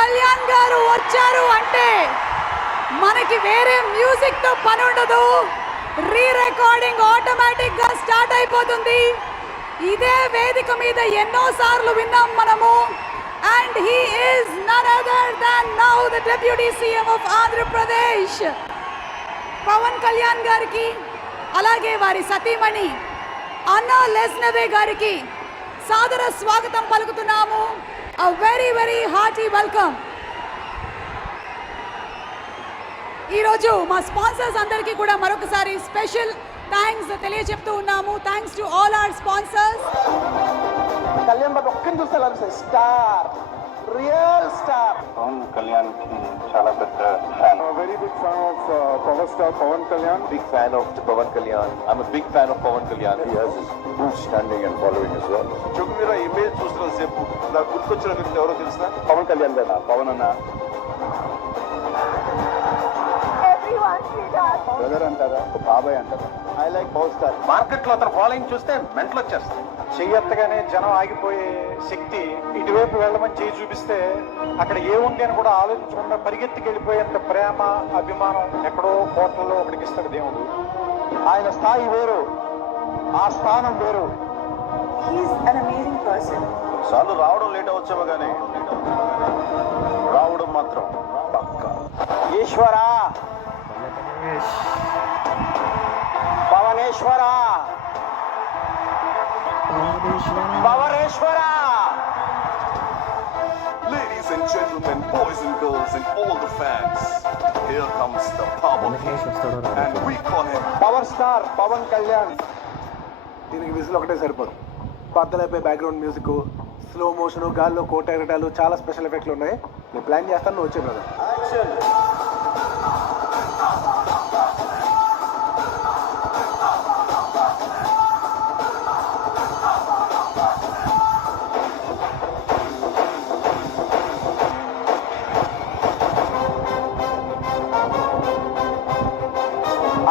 కళ్యాణ్ గారు వచ్చారు అంటే మనకి వేరే మ్యూజిక్ తో పని ఉండదు. రీ రికార్డింగ్ ఆటోమేటిక్ గా స్టార్ట్ అయిపోతుంది. ఇదే వేదిక మీద ఎన్నో సార్లు విన్నాం మనము. And he is none other than now the deputy CM of Andhra Pradesh Pawan Kalyan గారికి, అలాగే వారి సతీమణి అన్నా లెస్నవే గారికి సాదర స్వాగతం పలుకుతున్నాము. A very very hearty welcome. ఈరోజు మా స్పాన్సర్స్ అందరికీ కూడా మరొకసారి స్పెషల్ థ్యాంక్స్ తెలియజెప్తూ ఉన్నాము. Thanks to all our sponsors. Kalyan Babu ఒక్కని చూస్తే star, real star. Pawan Kalyan కి చాలా పెద్ద fan. Very big fan of power star Pawan Kalyan. Big fan of Pawan Kalyan. I'm a big fan of Pawan Kalyan. He has his good standing and following as well. చూడు image చూస్తున్న సేపు నాకు గుర్తొచ్చిన వ్యక్తి ఎవరో తెలుసా? పవన్ కళ్యాణ్ గారు. పవన్ అన్న brother అంటారా, బాబాయ్ అంటారా? I like power star. Market లో అతను ఫాలోయింగ్ చూస్తే మెంటల్ వచ్చేస్తుంది. చెయ్యెత్తగానే జనం ఆగిపోయే శక్తి, ఇటువైపు వెళ్ళమని చేయి చూపిస్తే అక్కడ ఏముంది అని కూడా ఆలోచించకుండా పరిగెత్తికి వెళ్ళిపోయేంత ప్రేమ, అభిమానం ఎక్కడో కోట్లలో ఒకటికి ఇస్తాడు దేవుడు. ఆయన స్థాయి వేరు, ఆ స్థానం వేరు. He's an amazing person. సార్లు రావడం లేట్ అవచ్చేమో కానీ రావడం మాత్రం పక్కా. ఈశ్వరా, పవనేశ్వరా, పవనేశ్వరా. Ladies and gentlemen, boys and girls and all the fans, here comes the power king, and we call him power star Pawan Kalyan. దీనికి విజిల్ ఒకటే సరిపోదు. బద్దలైపోయి బ్యాక్గ్రౌండ్ మ్యూజిక్, స్లో మోషన్, గాల్లో కోట ఎగటాలు, చాలా స్పెషల్ ఎఫెక్ట్లు ఉన్నాయి. నేను ప్లాన్ చేస్తాను, నువ్వు వచ్చే బ్రదర్.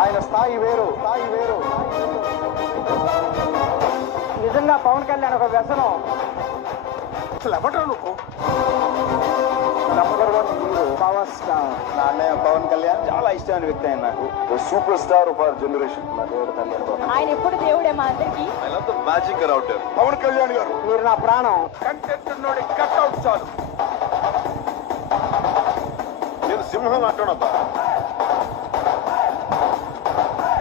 ఆయన స్థాయి వేరు, స్థాయి వేరు. నిజంగా పవన్ కళ్యాణ్ ఒక వ్యసనం. అసలు ఎవటో నువ్వు నంబర్ 1 హీరో పవర్ స్టార్. నా అన్నయ్య పవన్ కళ్యాణ్ చాలా ఇష్టమైన వ్యక్తి ఆయన నాకు. Super star of our generation. మా దేవుడు కళ్యాణ్ బాబు. ఆయన ఎప్పుడు దేవుడే మా అందరికి. I love the magic around him. Pawan Kalyan garu మీరు నా ప్రాణం. కంటెంట్ నోడి కట్అవుట్ చాలు. నేను సింహం అంటున్నా